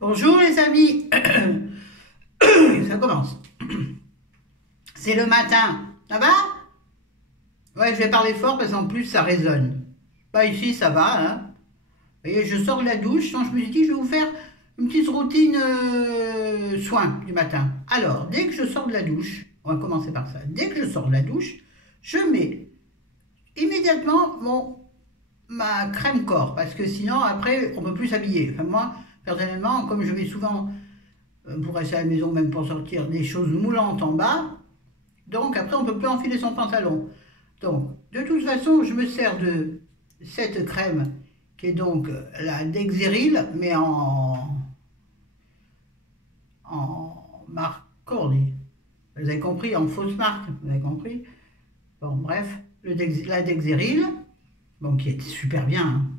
Bonjour les amis, ça commence. C'est le matin, ça va? Ouais, je vais parler fort parce qu'en plus ça résonne. Pas ici, ça va, hein. Vous voyez, je sors de la douche, donc je me suis dit je vais vous faire une petite routine soin du matin. Alors, dès que je sors de la douche, on va commencer par ça. Dès que je sors de la douche, je mets immédiatement ma crème corps parce que sinon après on ne peut plus s'habiller. Enfin moi, personnellement, comme je vais souvent pour rester à la maison, même pour sortir, des choses moulantes en bas, donc après on ne peut plus enfiler son pantalon. Donc de toute façon, je me sers de cette crème qui est donc la Dexeryl, mais en marque Cordy. Vous avez compris, en fausse marque, vous avez compris. Bon, bref, la Dexeryl, bon, qui est super bien. Hein.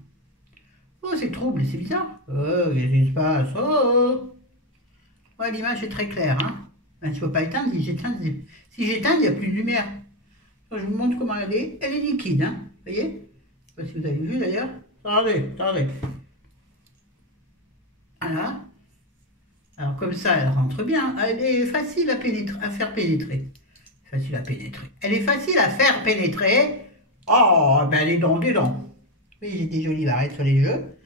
Oh, c'est trouble, c'est bizarre. Oh, qu'est-ce qui se passe? Oh! Ouais, l'image est très claire. Hein. Ben, je ne peux pas éteindre. Si j'éteins, il n'y a plus de lumière. Alors, je vous montre comment elle est. Elle est liquide. Hein. Vous voyez? Je ne sais pas si vous avez vu d'ailleurs. Regardez, regardez. Voilà. Alors, comme ça, elle rentre bien. Elle est facile à faire pénétrer. Facile à pénétrer. Elle est facile à faire pénétrer. Oh, ben elle est dans des dents. Oui, j'ai des jolies barrettes sur les yeux.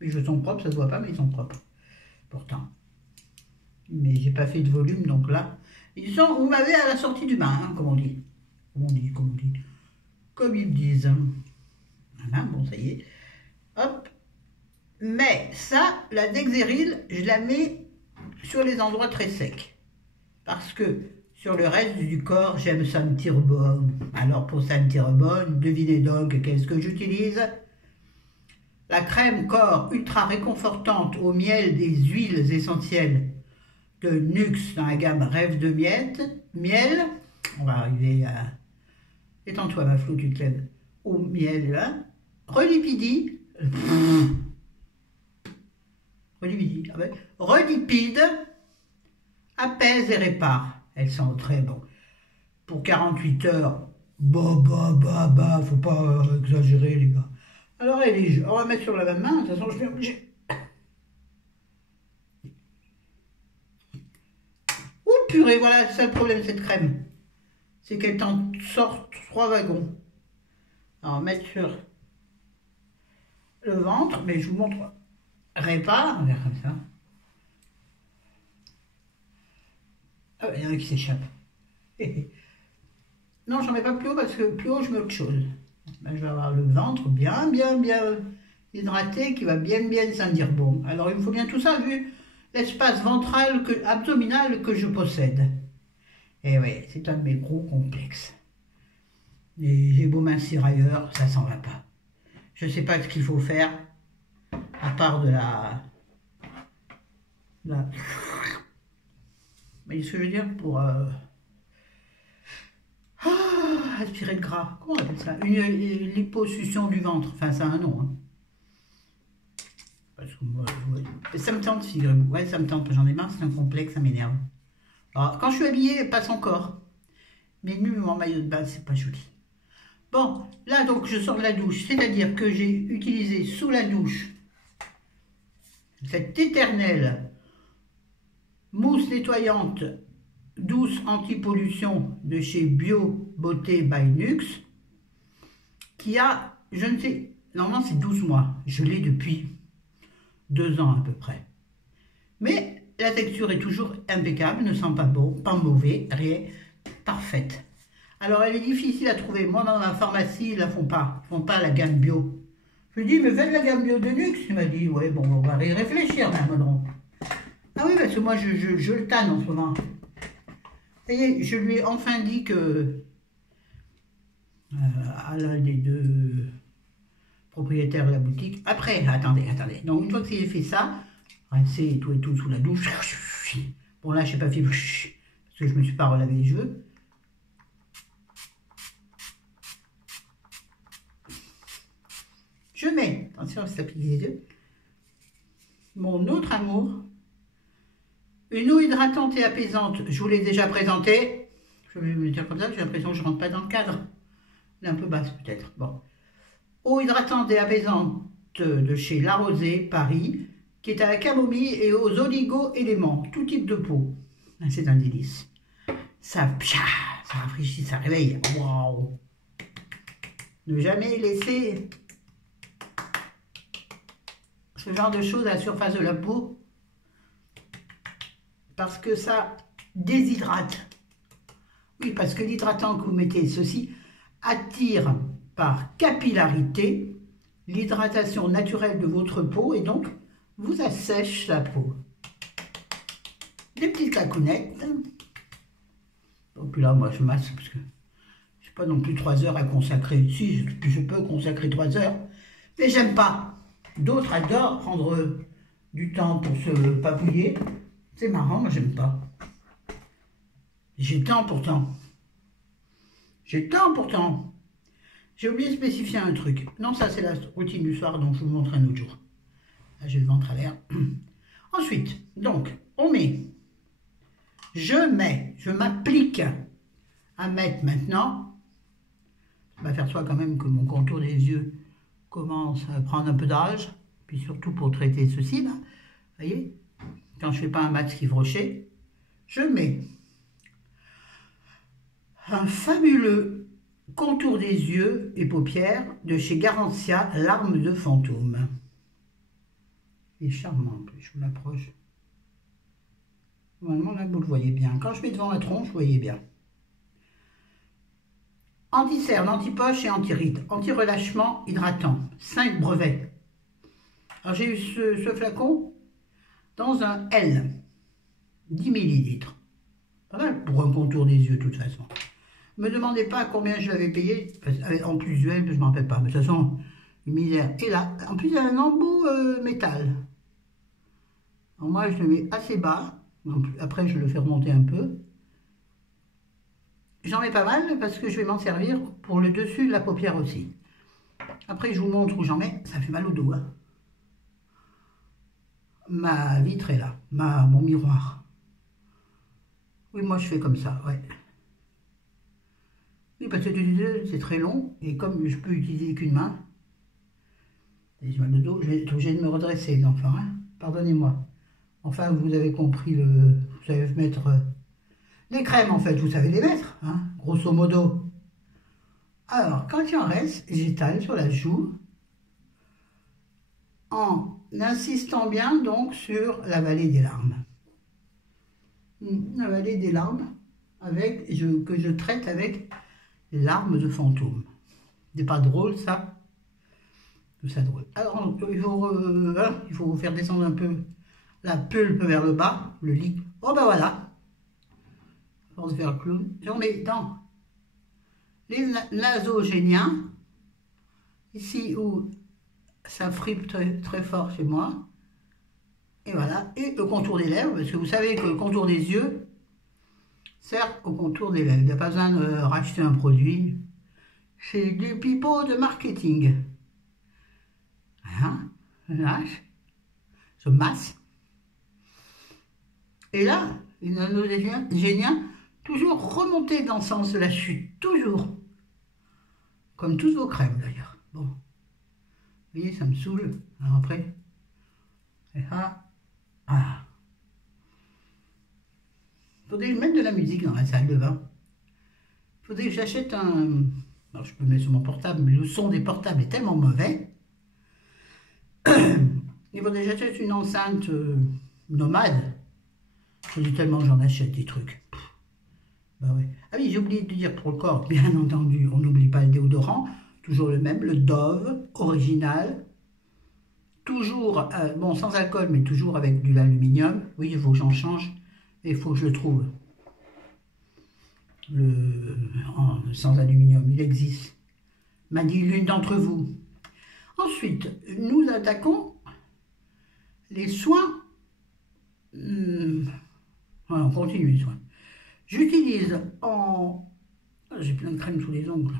Les jeux sont propres, ça se voit pas, mais ils sont propres. Pourtant. Mais j'ai pas fait de volume, donc là. Ils sont, vous m'avez à la sortie du bain, hein, comme on dit. Comme ils disent. Voilà, bon, ça y est. Hop. Mais ça, la Dexeryl, je la mets sur les endroits très secs. Parce que sur le reste du corps, j'aime sentir bon. Alors pour sentir bon, devinez donc qu'est-ce que j'utilise? La crème corps ultra réconfortante au miel des huiles essentielles de Nuxe dans la gamme Rêve de miel. On va arriver à... Étends-toi ma flou, tu te lèves. Au miel, hein. Relipide. Relipide. Ah ouais. Relipide. Apaise et répare. Elles sont très bon. Pour 48 heures. Faut pas exagérer les gars. Alors allez, on va mettre sur la même main, de toute façon je vais obligé. Ouh purée, voilà, c'est ça le problème de cette crème. C'est qu'elle t'en sort 3 wagons. Alors on va mettre sur le ventre, mais je vous montre. Répare, on va faire comme ça. Ah, il y en a qui s'échappent. Non, j'en mets pas plus haut parce que plus haut je mets autre chose. Ben, je vais avoir le ventre bien hydraté qui va bien sentir bon. Alors il me faut bien tout ça vu l'espace ventral, abdominal que je possède. Et oui, c'est un de mes gros complexes. Et j'ai beau mincir ailleurs, ça s'en va pas. Je sais pas ce qu'il faut faire, à part de la... Mais ce que je veux dire pour... aspirer le gras, comment on appelle ça? Une liposuction du ventre, enfin ça a un nom. Hein. Parce que moi, ça me tente, figurez-vous. Ouais, ça me tente, j'en ai marre, c'est un complexe, ça m'énerve. Alors, quand je suis habillée, passe encore. Mais nu en maillot de bain, c'est pas joli. Bon, là donc je sors de la douche, c'est-à-dire que j'ai utilisé sous la douche cette éternelle mousse nettoyante douce anti-pollution de chez Bio Beauté by Nuxe, qui a, je ne sais, normalement c'est 12 mois, je l'ai depuis 2 ans à peu près. Mais la texture est toujours impeccable, ne sent pas bon, pas mauvais, rien, parfaite. Alors elle est difficile à trouver, moi dans ma pharmacie ils la font pas la gamme bio. Je lui dis, mais faites la gamme bio de Nuxe, il m'a dit, ouais bon on va y réfléchir Madame. Ah oui, parce que moi je le tanne en ce moment. Vous voyez, je lui ai enfin dit que à l'un des deux propriétaires de la boutique. Après, attendez. Donc une fois que j'ai fait ça, rincer et tout sous la douche. Bon là, je n'ai pas fait parce que je ne me suis pas relavé les cheveux. Je mets, attention, ça pique les yeux, mon autre amour. Une eau hydratante et apaisante, je vous l'ai déjà présentée. Je vais me dire comme ça, j'ai l'impression que je ne rentre pas dans le cadre. Elle est un peu basse peut-être. Bon. Eau hydratante et apaisante de chez La Rosée, Paris. qui est à la camomille et aux oligo-éléments, tout type de peau. C'est un délice. Ça rafraîchit, ça réveille. Waouh! Ne jamais laisser ce genre de choses à la surface de la peau parce que ça déshydrate. Oui, parce que l'hydratant que vous mettez, ceci attire par capillarité l'hydratation naturelle de votre peau et donc vous assèche la peau. Des petites cacounettes. Et puis là, moi je masse parce que je n'ai pas non plus 3 heures à consacrer. Si, je peux consacrer 3 heures, mais j'aime pas. D'autres adorent prendre du temps pour se papouiller. C'est marrant, moi j'aime pas. J'ai temps pourtant. J'ai temps pourtant. J'ai oublié de spécifier un truc. Non, ça c'est la routine du soir, donc je vous montre un autre jour. Là, j'ai le ventre à l'air. Ensuite, donc, on met. Je m'applique à mettre maintenant. Je m'aperçois quand même que mon contour des yeux commence à prendre un peu d'âge. Puis surtout pour traiter ceci, là. Vous voyez, quand je ne fais pas un mat Yves Rocher, je mets un fabuleux contour des yeux et paupières de chez Garantia, Larmes de fantôme. Il est charmant, je vous l'approche. Normalement, là, vous le voyez bien. Quand je mets devant la tronche, vous voyez bien. Anti-cerne, anti-poche et anti-ride. Anti-relâchement, hydratant. 5 brevets. Alors, j'ai eu ce flacon dans un L. 10 ml. Pas mal pour un contour des yeux, de toute façon. Ne me demandez pas combien je l'avais payé. En plus du L, je ne me rappelle pas. Mais de toute façon, une misère. Et là, en plus, il y a un embout métal. Alors, moi, je le mets assez bas. Après, je le fais remonter un peu. J'en mets pas mal parce que je vais m'en servir pour le dessus de la paupière aussi. Après, je vous montre où j'en mets. Ça fait mal au dos. Hein. Ma vitre est là. Mon miroir. Oui, moi, je fais comme ça, ouais. Oui, parce que c'est très long. Et comme je peux utiliser qu'une main, j'ai mal de dos, je vais être obligé de me redresser, les enfants. Hein. Pardonnez-moi. Enfin, vous avez compris, vous savez mettre les crèmes, en fait, vous savez les mettre, hein, grosso modo. Alors, quand il en reste, j'étale sur la joue en insistant bien, donc, sur la vallée des larmes. La vallée des larmes, que je traite avec larmes de fantôme. C'est pas drôle, ça? C'est ça drôle. Alors, il faut faire descendre un peu la pulpe vers le bas, le lit. Oh ben voilà. Force vers le clown. J'en mets dans les nasogéniens, ici où ça fripe très, très fort chez moi. Et voilà. Et le contour des lèvres, parce que vous savez que le contour des yeux sert au contour des lèvres. Il n'y a pas besoin de racheter un produit. C'est du pipeau de marketing. Hein? Je lâche. Je masse. Et là, les nanogéniens, toujours remonter dans le sens de la chute, toujours. Comme toutes vos crèmes d'ailleurs. Bon. Vous voyez, ça me saoule. Alors après, et là, voilà. Il faudrait que je mette de la musique dans la salle de bain. Il faudrait que j'achète un... Alors je peux le mettre sur mon portable, mais le son des portables est tellement mauvais. Il faudrait que j'achète une enceinte nomade. Je dis tellement que j'en achète des trucs. Bah ouais. Ah oui, j'ai oublié de dire pour le corps, bien entendu, on n'oublie pas le déodorant. Toujours le même, le Dove, original. Toujours, bon, sans alcool, mais toujours avec de l'aluminium. Oui, il faut que j'en change. Et il faut que je le trouve. Sans aluminium, il existe. M'a dit l'une d'entre vous. Ensuite, nous attaquons les soins. Voilà, on continue les soins. J'utilise en... J'ai plein de crème sous les ongles.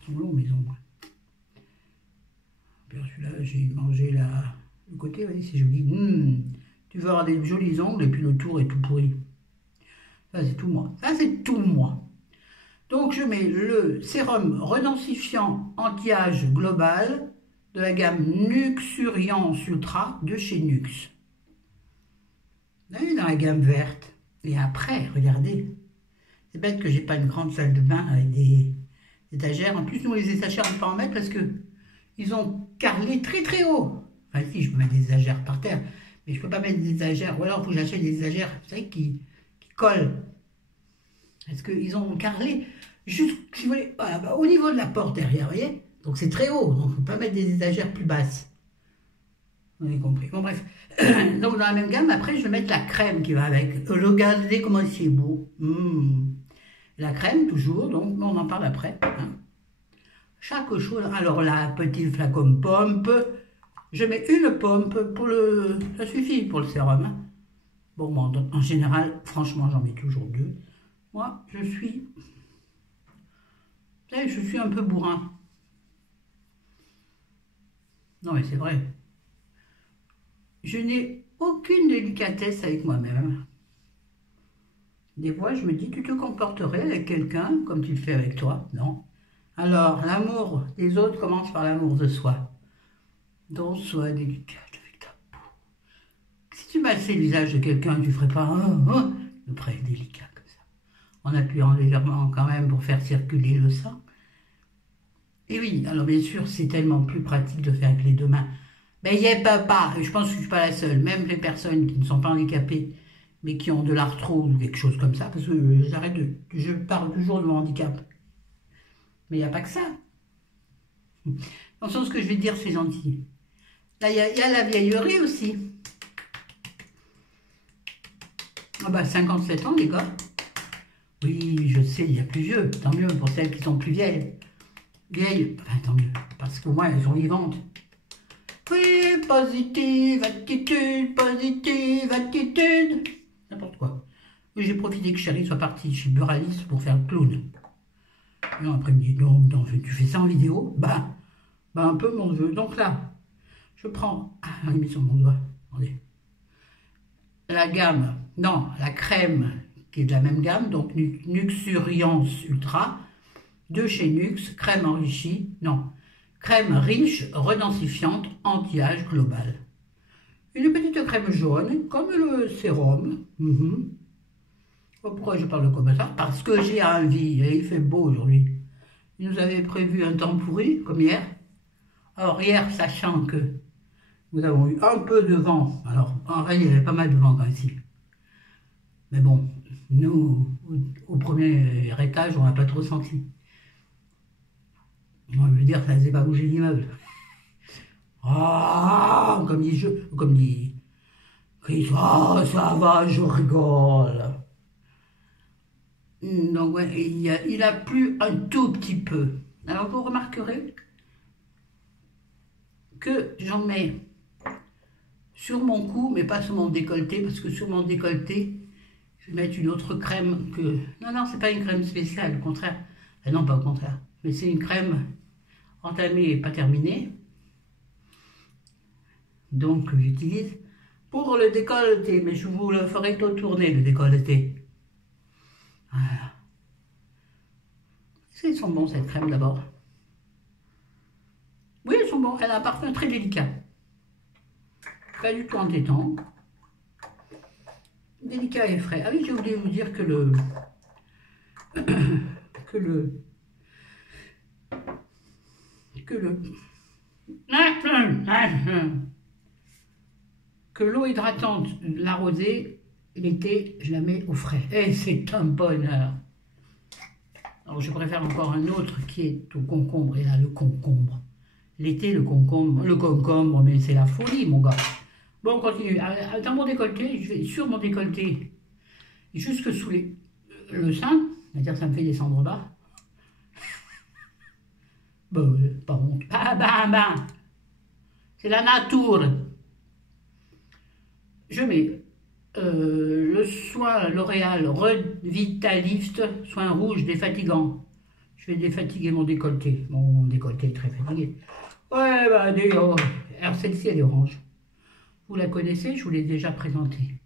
Ils sont longs mes ongles. Celui-là, j'ai mangé le côté, vous voyez, c'est joli. Tu veux avoir des jolis ongles et puis le tour est tout pourri. Ça, c'est tout moi. Ça, c'est tout moi. Donc, je mets le sérum redensifiant anti-âge global de la gamme Nuxuriance Ultra de chez Nux. Vous voyez, dans la gamme verte. Et après, regardez, c'est bête que j'ai pas une grande salle de bain avec des étagères. En plus, nous, les étagères, on ne peut pas en mettre parce que ils ont carrelé très très haut. Enfin, si, je peux mettre des étagères par terre, mais je peux pas mettre des étagères. Ou alors, il faut que j'achète des étagères, vous savez, qui collent. Parce qu'ils ont carrelé juste, si vous voulez, voilà, au niveau de la porte derrière, vous voyez. Donc, c'est très haut, donc il ne faut pas mettre des étagères plus basses. Vous avez compris. Bon, bref. Donc, dans la même gamme, après, je vais mettre la crème qui va avec. Regardez comment c'est beau. La crème, toujours, donc on en parle après. Hein. Chaque chose. Alors là, petit flacon pompe. Je mets une pompe pour le. Ça suffit pour le sérum. Hein. Bon, en général, franchement, j'en mets toujours deux. Moi, je suis. Vous savez, je suis un peu bourrin. Non, mais c'est vrai. Je n'ai aucune délicatesse avec moi-même. Des fois, je me dis, tu te comporterais avec quelqu'un comme tu le fais avec toi? Non. Alors, l'amour des autres commence par l'amour de soi. Donc, sois délicate avec ta peau. Si tu massais le visage de quelqu'un, tu ne ferais pas le près délicat comme ça. En appuyant légèrement quand même pour faire circuler le sang. Et oui, alors bien sûr, c'est tellement plus pratique de faire avec les deux mains. Mais il n'y a pas, je pense que je ne suis pas la seule, même les personnes qui ne sont pas handicapées, mais qui ont de l'arthrose ou quelque chose comme ça, parce que je parle toujours de mon handicap. Mais il n'y a pas que ça. Dans le sens que je vais dire, c'est gentil. Là, il y a la vieillerie aussi. Ah bah, 57 ans, les gars. Oui, je sais, il y a plus vieux. Tant mieux pour celles qui sont plus vieilles. Vieilles, enfin, tant mieux, parce qu'au moins, elles sont vivantes. Oui, positive attitude, positive attitude. N'importe quoi. Oui, j'ai profité que Chérie soit partie chez Buraliste pour faire le clown. Et après, il me dit, non, tu fais ça en vidéo? Bah, un peu mon neveu. Donc là, je prends, il met sur mon doigt, attendez. La gamme, non, la crème qui est de la même gamme, donc Nuxuriance Ultra, de chez Nux, crème enrichie, non, crème riche, redensifiante, anti-âge global. Une petite crème jaune, comme le sérum. Pourquoi je parle comme ça? Parce que j'ai envie, et il fait beau aujourd'hui. Ils nous avaient prévu un temps pourri, comme hier. Alors hier, sachant que nous avons eu un peu de vent, alors en réalité, il y avait pas mal de vent quand ici. Mais bon, nous, au premier étage, on n'a pas trop senti. Je veux dire, ça ne faisait pas bouger l'immeuble. Ah, comme dit Chris, ah, ça va, je rigole. Donc, ouais, il a plu un tout petit peu. Alors, vous remarquerez que j'en mets sur mon cou, mais pas sur mon décolleté, parce que sur mon décolleté, je vais mettre une autre crème que... Non, c'est pas une crème spéciale, au contraire. Non, pas au contraire. Mais c'est une crème entamée et pas terminée. Donc, j'utilise pour le décolleté, mais je vous le ferai tout tourner, le décolleté. Voilà. Ils sont bons, cette crème, d'abord. Oui, ils sont bons. Elle a un parfum très délicat. Pas du tout entêtant. Délicat et frais. Ah oui, j'ai oublié de vous dire que que l'eau hydratante, la rosée, l'été, je la mets au frais. Et c'est un bonheur. Alors, je préfère encore un autre qui est au concombre. Et là, le concombre. L'été, le concombre, mais c'est la folie, mon gars. Bon, on continue. Dans mon décolleté, je vais sur mon décolleté, jusque sous le sein, c'est-à-dire ça me fait descendre bas. Bon, pas honte. C'est la nature. Je mets le soin L'Oréal Revitalift, soin rouge défatigant. Je vais défatiguer mon décolleté. Mon décolleté est très fatigué. Ouais, alors celle-ci, elle est orange. Vous la connaissez, je vous l'ai déjà présentée.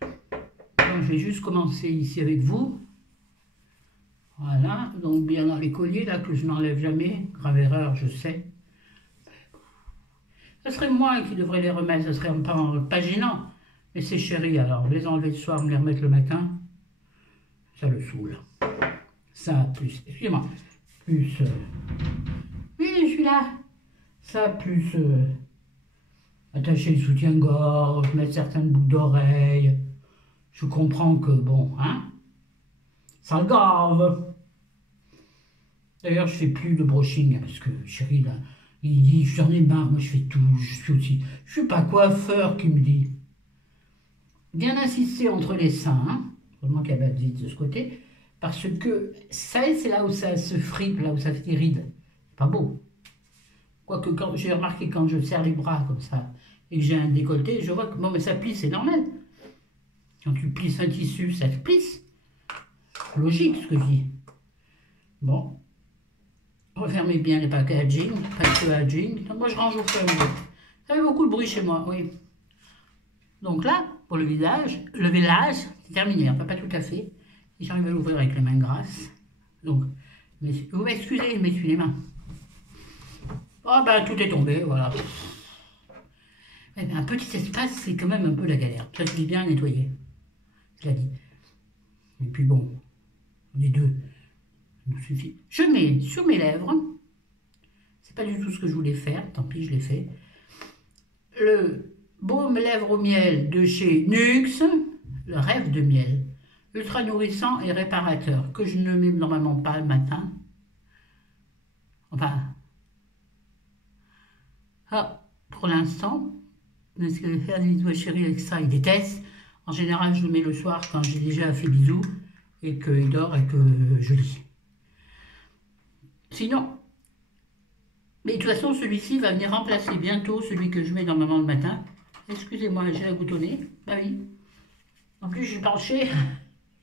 Donc, je vais juste commencer ici avec vous. Voilà, donc bien dans les colliers, là, que je n'enlève jamais. Grave erreur, je sais. Ça serait moi qui devrais les remettre, ça serait pas gênant. Mais c'est chéri, alors les enlever le soir, me les remettre le matin, ça le saoule. Ça, plus, excusez-moi, plus... oui, je suis là. Ça, plus... attacher le soutien-gorge, mettre certaines boucles d'oreilles. Je comprends que, bon, hein, ça le gave. D'ailleurs, je fais plus de brushing, parce que chéri, là, il dit, j'en ai marre, moi je fais tout, je suis aussi... Je suis pas coiffeur, qui me dit. Bien insister entre les seins, hein, vraiment qu'elle va vite de ce côté, parce que ça, c'est là où ça se fripe, là où ça fait des rides. C'est pas beau. Quoique, j'ai remarqué quand je serre les bras comme ça, et que j'ai un décolleté, je vois que, bon, mais ça plisse, c'est normal. Quand tu plisses un tissu, ça te plisse. Logique, ce que je dis. Bon. Refermez bien les packaging, packaging. Moi, je range au fur et à mesure. Ça fait beaucoup de bruit chez moi, oui. Donc là, pour le village, c'est terminé, enfin pas tout à fait. Et j'arrive à l'ouvrir avec les mains grasses. Donc, vous m'excusez, je m'essuie les mains. Oh ben, tout est tombé, voilà. Mais un petit espace, c'est quand même un peu la galère. Ça se dit bien nettoyer. Je l'ai dit. Et puis bon, les deux, ça nous suffit. Je mets sur mes lèvres, c'est pas du tout ce que je voulais faire, tant pis, je l'ai fait. Le baume lèvres au miel de chez Nuxe, le rêve de miel. Ultra nourrissant et réparateur, que je ne mets normalement pas le matin. Enfin, pour l'instant, parce que faire des bisous à chéri avec ça, il déteste. En général, je le mets le soir quand j'ai déjà fait bisous et qu'il dort et que je lis. Sinon, mais de toute façon, celui-ci va venir remplacer bientôt celui que je mets normalement le matin. Excusez-moi, j'ai la boutonnée. Bah oui. En plus, je suis penchée.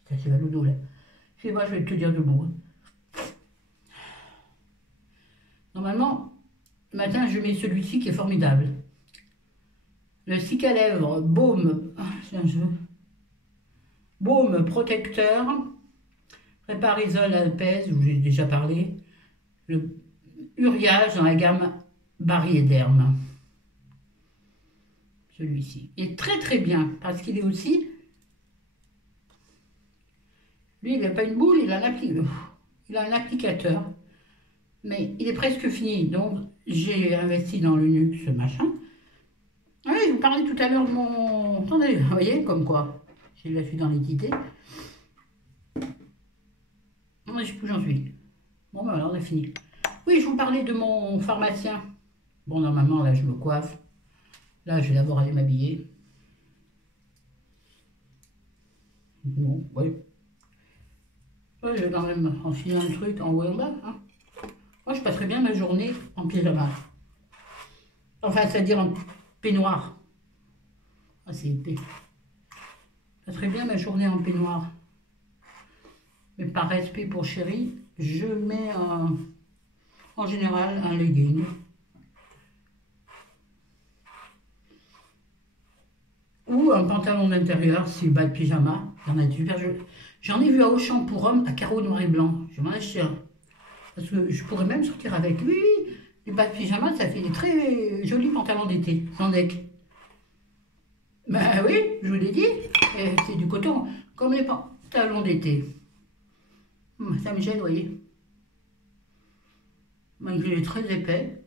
C'est la lounou là. Excusez-moi, je vais te dire debout. Normalement, le matin, je mets celui-ci qui est formidable. Le Cic à lèvres baume, c'est un jeu. Baume protecteur, Réparisol Alpès, où j'ai déjà parlé. Le Uriage dans la gamme Barry et Derme. Celui-ci. Il est très très bien, parce qu'il est aussi... Lui, il n'a pas une boule, il a un applicateur. Mais il est presque fini, donc j'ai investi dans le Nuxe machin. Ah oui, je vous parlais tout à l'heure de mon... Attendez, vous voyez, comme quoi. J'ai la suite dans l'équité. Non, je ne sais plus où j'en suis. Bon, ben alors, on a fini. Oui, je vous parlais de mon pharmacien. Bon, normalement, là, je me coiffe. Là, je vais d'abord aller m'habiller. Non, oui. Oui, je vais quand même enfiler un truc en haut et en bas. Hein. Moi, je passerai bien ma journée en pyjama. Enfin, c'est-à-dire en peignoir. Ah, c'est épais. Je passerai bien ma journée en peignoir. Mais par respect pour chéri, je mets en général un legging. Ou un pantalon d'intérieur, si bas de pyjama. J'en ai vu à Auchan pour hommes à carreaux noir et blanc. Je vais m'en acheter un. Parce que je pourrais même sortir avec. Oui, oui, les bas de pyjama, ça fait des très jolis pantalons d'été, sans deck. Ben oui, je vous l'ai dit, c'est du coton, comme les pantalons d'été. Ça me gêne, vous voyez. Il est très épais.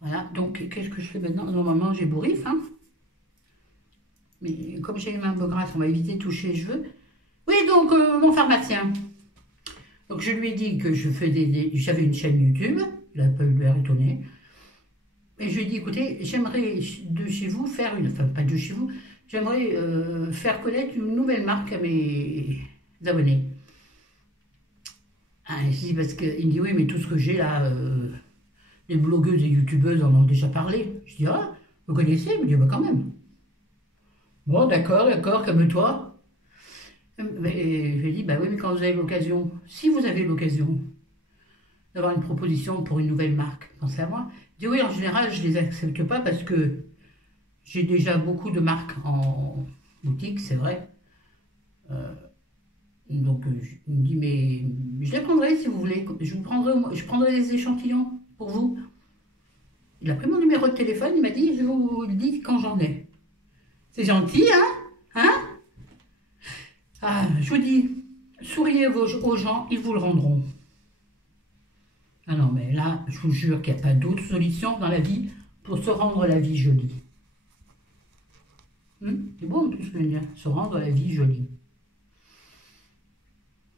Voilà, donc qu'est-ce que je fais maintenant? Normalement, j'ai bourrif, hein. Mais comme j'ai les mains un peu grasses, on va éviter de toucher les cheveux. Oui, donc, mon pharmacien. Donc, je lui ai dit que j'avais une chaîne YouTube. Il n'a pas eu l'air étonné. Et je lui ai dit, écoutez, j'aimerais de chez vous faire enfin, pas de chez vous, j'aimerais faire connaître une nouvelle marque à mes abonnés. Ah, je dis, parce qu'il me dit, oui, mais tout ce que j'ai là, les blogueuses et youtubeuses en ont déjà parlé. Je dis, ah, vous connaissez? Il me dit, bah quand même. Bon, d'accord, calme-toi. Mais je lui ai dit, bah oui, mais quand vous avez l'occasion, si vous avez l'occasion d'avoir une proposition pour une nouvelle marque, pensez à moi. Je dis, oui, en général, je ne les accepte pas parce que j'ai déjà beaucoup de marques en boutique, c'est vrai. Donc, il me dit, mais je les prendrai si vous voulez. Je prendrai des échantillons pour vous. Il a pris mon numéro de téléphone, il m'a dit, je vous le dis quand j'en ai. C'est gentil, hein? Hein? Ah, je vous dis, souriez aux gens, ils vous le rendront. Ah non, mais là, je vous jure qu'il n'y a pas d'autre solution dans la vie pour se rendre la vie jolie. C'est bon tout ce que je veux dire, se rendre la vie jolie.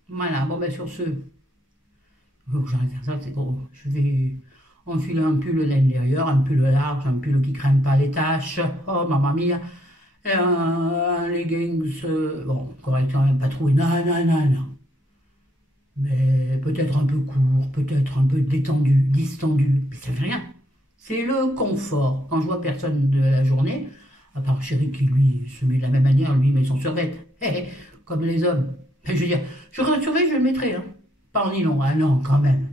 Voilà, bon ben sur ce, faut que j'arrête de faire ça, c'est gros. Je vais enfiler un pull laine derrière, un pull large, un pull qui ne crème pas les taches. Oh mamma mia. Et un leggings, bon, correct, quand même pas trop, non, non, non, non. Mais peut-être un peu court, peut-être un peu détendu, distendu, mais ça fait rien. C'est le confort. Quand je vois personne de la journée, à part Chéri qui lui se met de la même manière, lui met son survêt, comme les hommes. Mais je veux dire, j'aurais un survêt, je le mettrais, hein. Pas en nylon, ah non, quand même.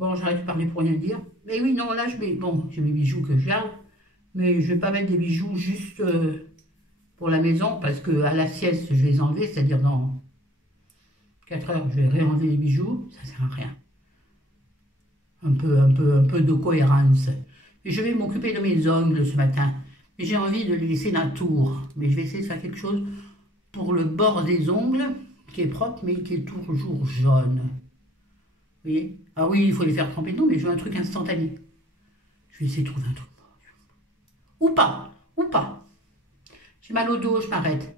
Bon, j'arrête de parler pour rien dire. Mais oui, non, là, j'ai mes bijoux que je garde, mais je vais pas mettre des bijoux juste pour la maison, parce que à la sieste, je vais les enlever, c'est-à-dire dans 4 heures, je vais réenlever les bijoux, ça sert à rien. Un peu de cohérence. Et je vais m'occuper de mes ongles ce matin. Et j'ai envie de les laisser d'un tour. Mais je vais essayer de faire quelque chose pour le bord des ongles, qui est propre, mais qui est toujours jaune. Vous voyez? Ah oui, il faut les faire tremper. Non, mais je veux un truc instantané. Je vais essayer de trouver un truc. Ou pas, ou pas. J'ai mal au dos, je m'arrête.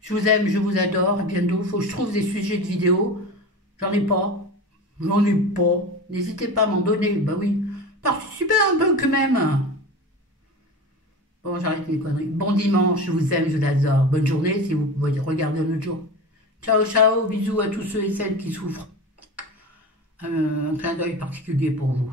Je vous aime, je vous adore. Et bientôt, il faut que je trouve des sujets de vidéos. J'en ai pas. J'en ai pas. N'hésitez pas à m'en donner. Bah oui. Participez un peu quand même. Bon, j'arrête mes conneries. Bon dimanche, je vous aime, je vous adore. Bonne journée si vous regardez un autre jour. Ciao, ciao. Bisous à tous ceux et celles qui souffrent. Un clin d'œil particulier pour vous.